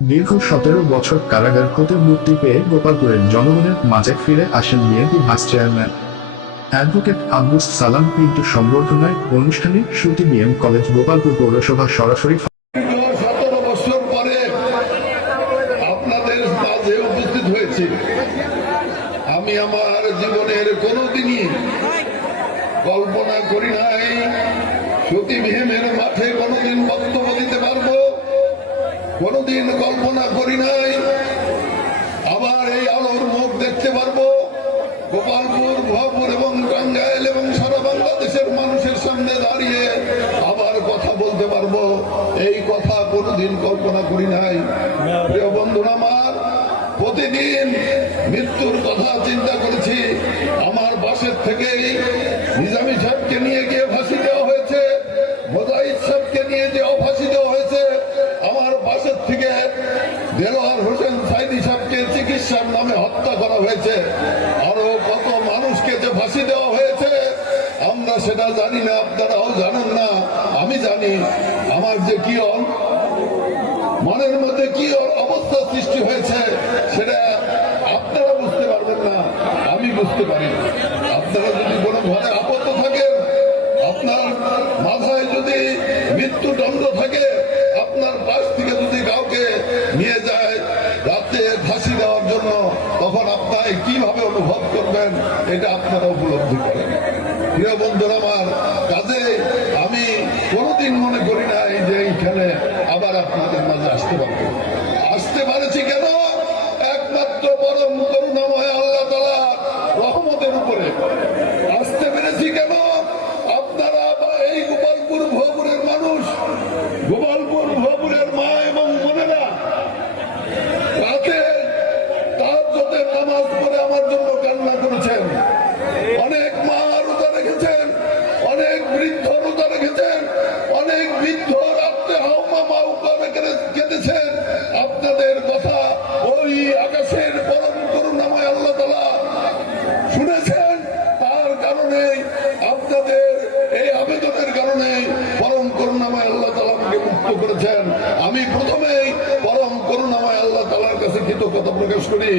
দীর্ঘ সতেরো বছর কারাগার হতে মুক্তি পেয়ে গোপালপুরের জনগণের মাঝে ফিরে আসেন BNP vice chairman. Advocate Abdus Salam Pintu সম্বর্ধনায় অনুষ্ঠানে সুতি বিএম কলেজ গোপালপুর পৌরসভা সরাসরি আমি আমার জীবনের কোনোদিনই কল্পনা করি নাই, সতী ভীমের মাঠে কোনোদিন বক্তব্য দিতে পারব কোনোদিন কল্পনা করি নাই। আবার এই আলোর মুখ দেখতে পারব। গোপালপুর ভরপুর এবং টাঙ্গাইল এবং সারা বাংলাদেশের মানুষের সামনে দাঁড়িয়ে আবার কথা বলতে পারব। এই কথা কোনোদিন কল্পনা করি নাই। প্রিয় বন্ধুরা আমার, প্রতিদিন মৃত্যুর কথা চিন্তা করেছি। আমার বাসের থেকেই নিজামী সাহেবকে নিয়ে গিয়ে চিকিৎসার নামে হত্যা করা হয়েছে। আরও কত মানুষকে যে ফাঁসি দেওয়া হয়েছে, আমরা সেটা জানি না, আপনারাও জানেন না, আমি জানি। আমার যে কি মনের মধ্যে কি অবস্থা সৃষ্টি হয়েছে, সেটা আপনারা বুঝতে পারবেন না, আমি বুঝতে পারি আপনারা যদি কোনো ঘরে করবেন এটা আপনারা উপলব্ধি করেন। প্রিয় বন্ধুরা, আমার কাজে আমি কোনোদিন মনে করি না এই যে এইখানে আবার আপনাদের মাঝে আসতে পারব। শুনেছেন? তার কারণে আপনাদের এই আবেদনের কারণে পরম করুণাময় আল্লাহ তালা আমাকে মুক্ত করেছেন। আমি প্রথমেই পরম করুণাময় আল্লাহ তালার কাছে কৃতজ্ঞতা প্রকাশ করি।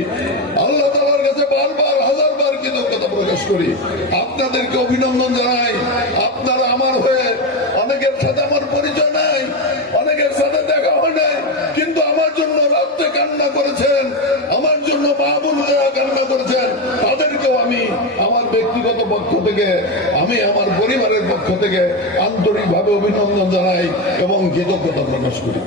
আল্লাহ তালার কাছে বারবার, হাজারবার কৃতজ্ঞতা প্রকাশ করি। আপনাদেরকে অভিনন্দন জানাই। আপনারা আমার হয়ে অনেকের সাথে আমার পরিচয় পক্ষ থেকে আমি আমার পরিবারের পক্ষ থেকে আন্তরিকভাবে অভিনন্দন জানাই এবং কৃতজ্ঞতা প্রকাশ করি।